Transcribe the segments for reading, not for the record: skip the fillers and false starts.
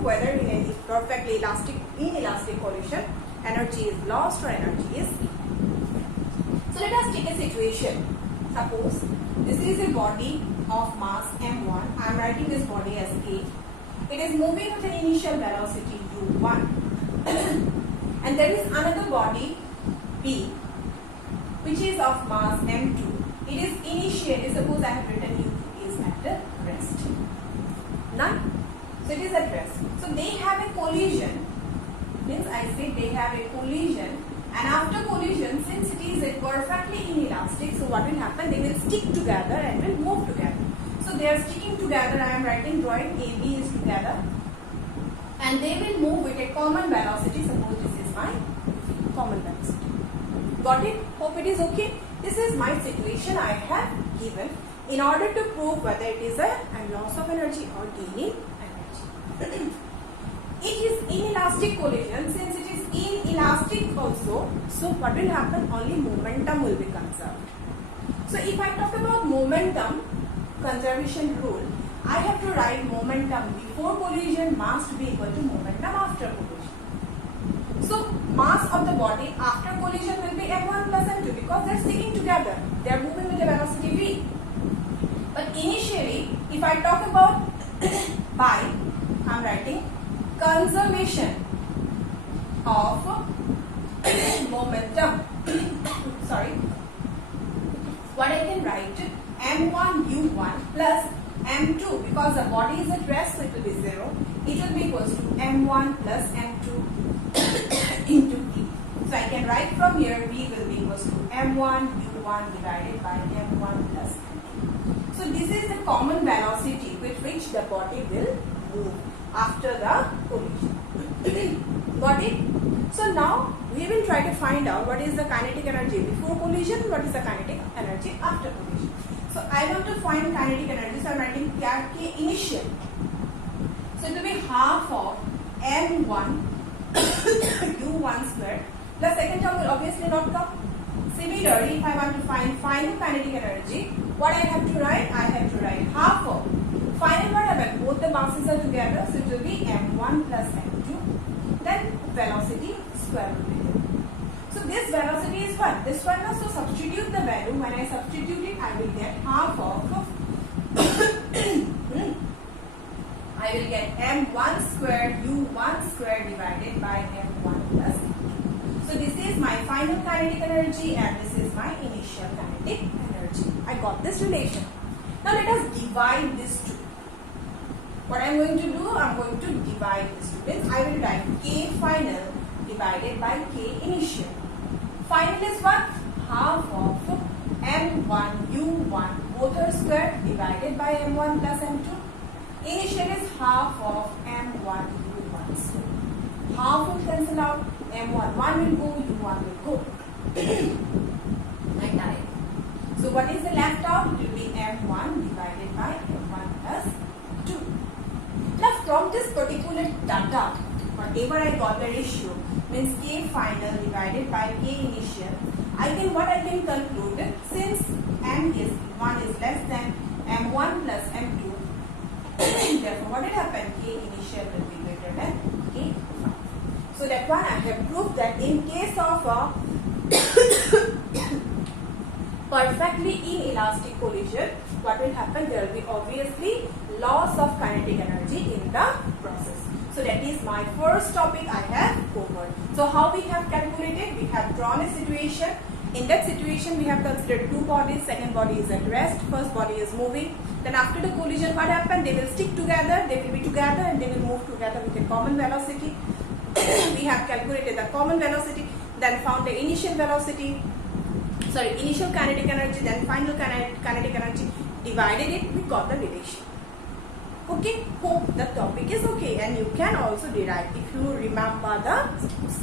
prove whether in a perfectly inelastic collision energy is lost or energy is gained. So let us take a situation. Suppose this is a body of mass m1. I am writing this body as A. It is moving with an initial velocity u1 and there is another body B which is of mass m2. It is initially, suppose I have written u2 is at rest. None. So it is at rest. So they have a collision. Means I say they have a collision, and after collision, since it is a perfectly inelastic, so what will happen? They will stick together and will move together. So they are sticking together. I am writing drawing AB is together, and they will move with a common velocity. Suppose this is my common velocity. Got it? Hope it is okay. This is my situation I have given in order to prove whether it is a loss of energy or gaining energy. It is inelastic collision. Since it is inelastic also, so what will happen? Only momentum will be conserved. So if I talk about momentum conservation rule, I have to write momentum before collision must be equal to momentum after collision. So mass of the body after collision will be m1 plus m2 because they are sticking together. They are moving with a velocity v. But initially, if I talk about by, I am writing conservation of momentum. Sorry. What I can write m1 u1 plus m2 because the body is at rest, so it will be 0. It will be equals to m1 plus m2 into v. So I can write from here v will be equals to m1 u1 divided by m1 plus m2. So this is the common velocity with which the body will move after the collision. Got it? So now we will try to find out what is the kinetic energy before collision, what is the kinetic energy after collision. So I want to find kinetic energy, so I am writing K initial. So it will be half of m1 u1 squared plus second term will obviously not come. Similarly, if I want to find final kinetic energy, what I have to write? I have to write half of final what happened? Both the masses are together, so it will be m1 plus m2. Then velocity square will be there. So this velocity is what? This one also substitute the value. When I substitute it, I will get half of I will get m1 squared u1 squared divided by m1 plus m2. So this is my final kinetic energy and this is my initial kinetic energy. I got this relation. Now let us divide these two. What I am going to do, I am going to divide this two. Means I will write K final divided by K initial. Final is what? Half of m1 u1 both are squared divided by m1 plus m2. Initial is half of m1 u1 squared. Half will cancel out. m1 1 will go, u1 will go. Like that. So what is the left out? It will be m1 divided by m1 plus 2. Now from this particular data, whatever I got the ratio means K final divided by K initial, I can conclude since m1 is less than m1 plus m2, therefore what will happen? K initial will be greater than K final. So that one I have proved that in case of a perfectly inelastic collision, what will happen? There will be obviously loss of kinetic energy in the process. So that is my first topic I have covered. So how we have calculated? We have drawn a situation. In that situation, we have considered two bodies. Second body is at rest. First body is moving. Then after the collision, what happened? They will stick together. They will be together and they will move together with a common velocity. We have calculated the common velocity. Then found the initial velocity. Initial kinetic energy. Then final kinetic energy. Divided it. We got the relation. Okay, hope the topic is okay and you can also derive if you remember the steps.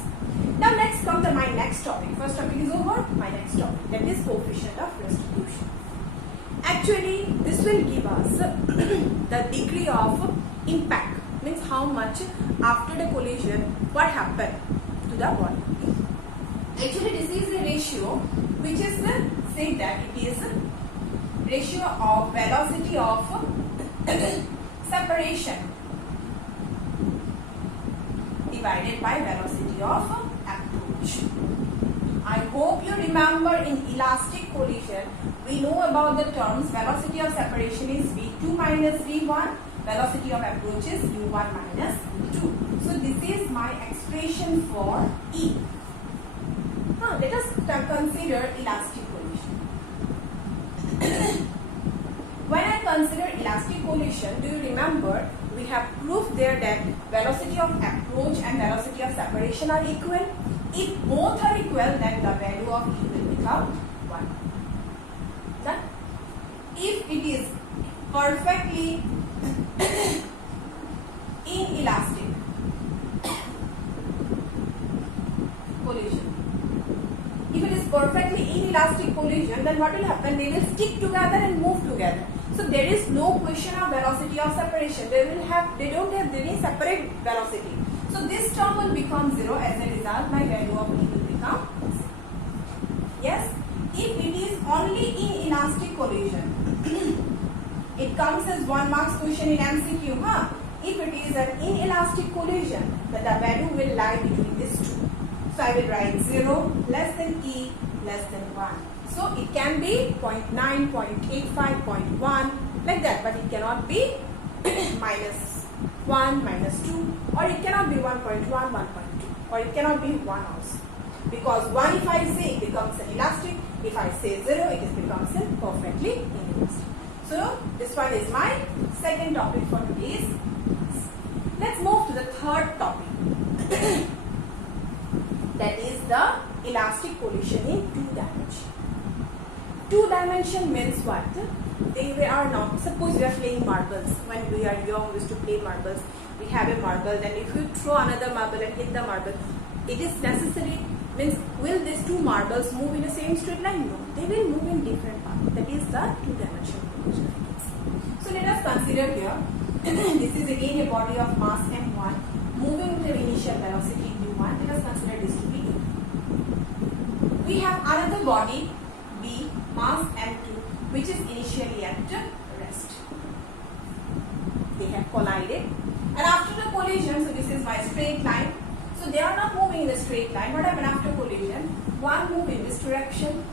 Now next comes my next topic. First topic is over. My next topic, that is coefficient of restitution. Actually, this will give us the degree of impact, means how much after the collision what happened to the body. Actually, this is a ratio which is said that it is ratio of velocity of separation divided by velocity of approach. I hope you remember in elastic collision, we know about the terms velocity of separation is v2 minus v1, velocity of approach is u1 minus v2. So this is my expression for E. Let us consider elastic collision. When I consider elastic collision, do you remember we have proved there that velocity of approach and velocity of separation are equal? If both are equal, then the value of E will become 1. Done? If it is perfectly inelastic collision, if it is perfectly inelastic collision, then what will happen? They will stick together and move together. So there is no question of velocity of separation. They don't have any separate velocity. So this term will become 0. As a result, my value of E will become 0. Yes, if it is only inelastic collision, it comes as 1 marks question in MCQ. If it is an inelastic collision, then the value will lie between these two. So I will write 0 less than E less than 1. So it can be 0.9, 0.85, 0.1 like that, but it cannot be minus 1, minus 2, or it cannot be 1.1, 1.2, or it cannot be 1 also. Because 1, if I say, it becomes an elastic. If I say 0, it becomes a perfectly inelastic. So this one is my second topic for today's class. Let's move to the third topic. That is the elastic collision in 2 dimension. 2 dimension means what? They are not, suppose we are playing marbles. When we are young, we used to play marbles. We have a marble, then if you throw another marble and hit the marble, it is necessary, means will these 2 marbles move in the same straight line? No, they will move in different paths. That is the 2-dimensional collision. So let us consider here, this is again a body of mass m1 moving with an initial velocity u1. Let us consider this to be E. We have another body B, mass m2, which is initially at rest. They have collided, and after the collision, so this is my straight line. So they are not moving in a straight line. What happened after collision? One move in this direction.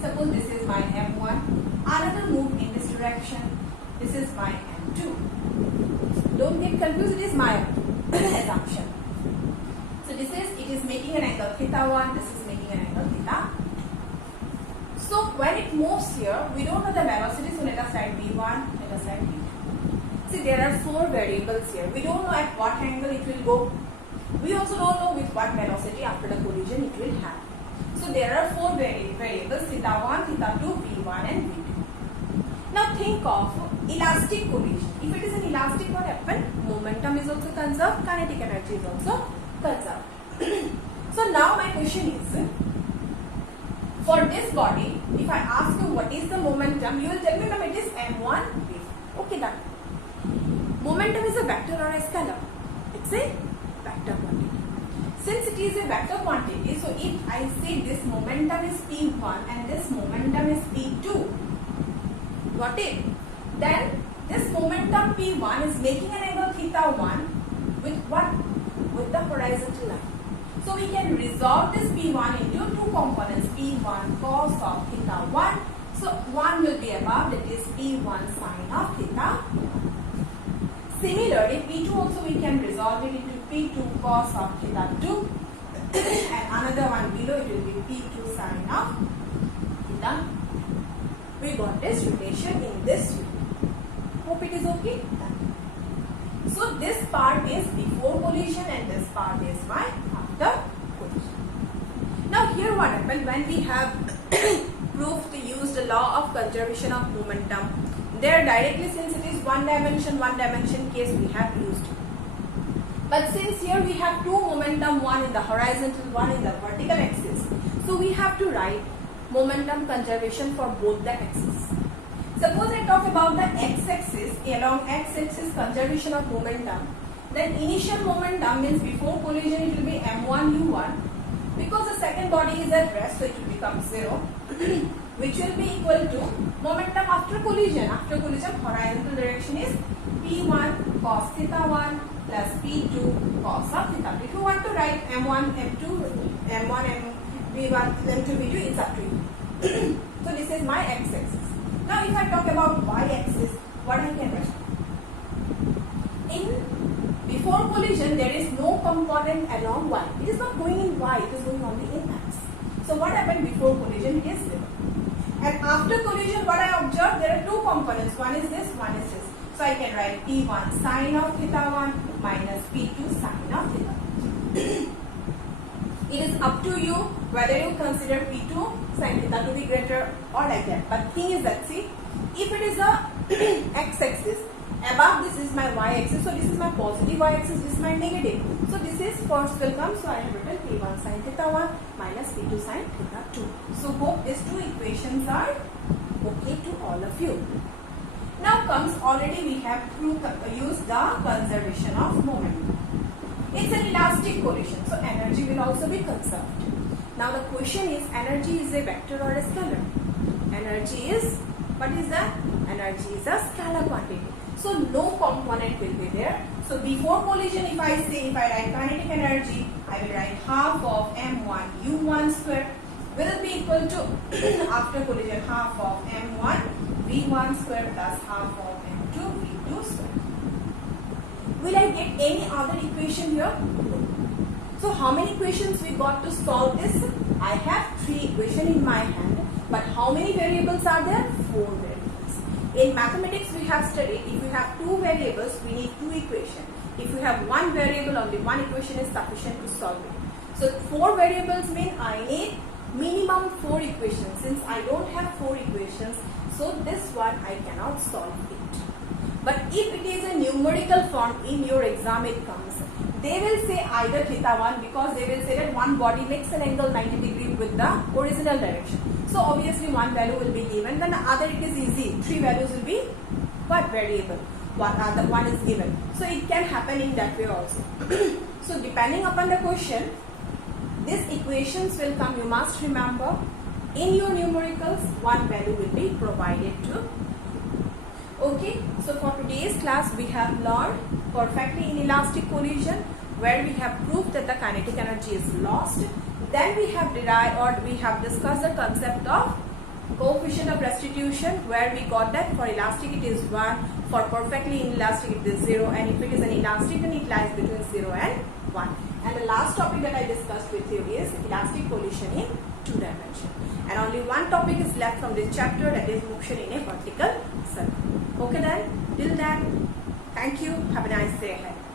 Suppose this is my m1. Another move in this direction. This is my m2. Don't get confused. It is my assumption. So this is, it is making an angle θ1. This is making an angle θ. So when it moves here, we don't know the velocity. So let us write v1. Let us write v2. See, there are 4 variables here. We don't know at what angle it will go. We also don't know with what velocity after the collision it will have. So there are 4 variables, θ1, θ2, v1 and v2. Now think of elastic collision. If it is an elastic, what happens? Momentum is also conserved, kinetic energy is also conserved. So now my question is, for this body, if I ask you what is the momentum, you will tell me, ma'am, it is m1 v1. Okay, done. Momentum is a vector or a scalar? It's a vector quantity. Since it is a vector quantity, so if I say this momentum is p1 and this momentum is p2, got it? Then this momentum p1 is making an angle θ1 with what? With the horizontal line. So we can resolve this p1 into 2 components, p1 cos of θ1. So one will be above, that is p1 sine of θ. Similarly, p2 also we can resolve it into p2 cos of θ2, and another one below, it will be p2 sine of θ. We got this relation in this way. Hope it is okay. So this part is before collision and this part is my after collision. Now here what happened, when we have proved, used the law of conservation of momentum, there directly, since it is one dimension case, we have used. But since here we have 2 momentum, one in the horizontal, one in the vertical axis, so we have to write momentum conservation for both the axes. Suppose I talk about the x-axis, along x-axis conservation of momentum, then initial momentum means before collision it will be m1 u1, because the second body is at rest, so it will become 0, which will be equal to momentum after collision. After collision, horizontal direction is p1 cos θ1 plus P2 cos of theta. If you want to write M1, M2, M1, V1, M2, V2, it's up to you. So this is my x-axis. Now if I talk about y-axis, what I can write? Before collision, there is no component along y. It is not going in y, it is going only in x. So what happened before collision is 0. And after collision, what I observed, there are two components. One is this, one is this. So I can write P1 sine of theta 1 minus P2 sine of theta. It is up to you whether you consider P2 sine theta to be greater or like that. But thing is that, see, if it is a x-axis, above this is my y-axis, so this is my positive y-axis, this is my negative. So this is first will come, so I have written P1 sin theta 1 minus P2 sin theta 2. So hope these two equations are okay to all of you. Now comes, already we have used the conservation of moment. It's an elastic collision, so energy will also be conserved. Now the question is, energy is a vector or a scalar? Energy is, what is that? Energy is a scalar quantity. So no component will be there. So before collision, if I write kinetic energy, I will write half of m1 u1 square will be equal to after collision half of m1 v1 square plus half of m2 v2 square. Will I get any other equation here? No. So how many equations we got to solve this? I have 3 equations in my hand, but how many variables are there? 4 variables. In mathematics, we have studied, if you have 2 variables, we need 2 equations. If you have 1 variable, only 1 equation is sufficient to solve it. So 4 variables mean I need minimum 4 equations. Since I don't have 4 equations, so this one I cannot solve it. But if it is a numerical form, in your exam it comes, they will say either theta 1, because they will say that one body makes an angle 90 degrees with the original direction. So obviously one value will be given, then the other it is easy. 3 values will be what variable? One is given. So it can happen in that way also. So depending upon the question, these equations will come. You must remember, in your numericals, one value will be provided to. Okay, so for today's class, we have learned perfectly inelastic collision, where we have proved that the kinetic energy is lost. Then we have derived, or we have discussed the concept of coefficient of restitution, where we got that for elastic it is 1, for perfectly inelastic it is 0, and if it is an elastic then it lies between 0 and 1. And the last topic that I discussed with you is elastic collision in 2 dimensions. And only one topic is left from this chapter, that is motion in a vertical circle. Okay then, till then, thank you, have a nice day ahead.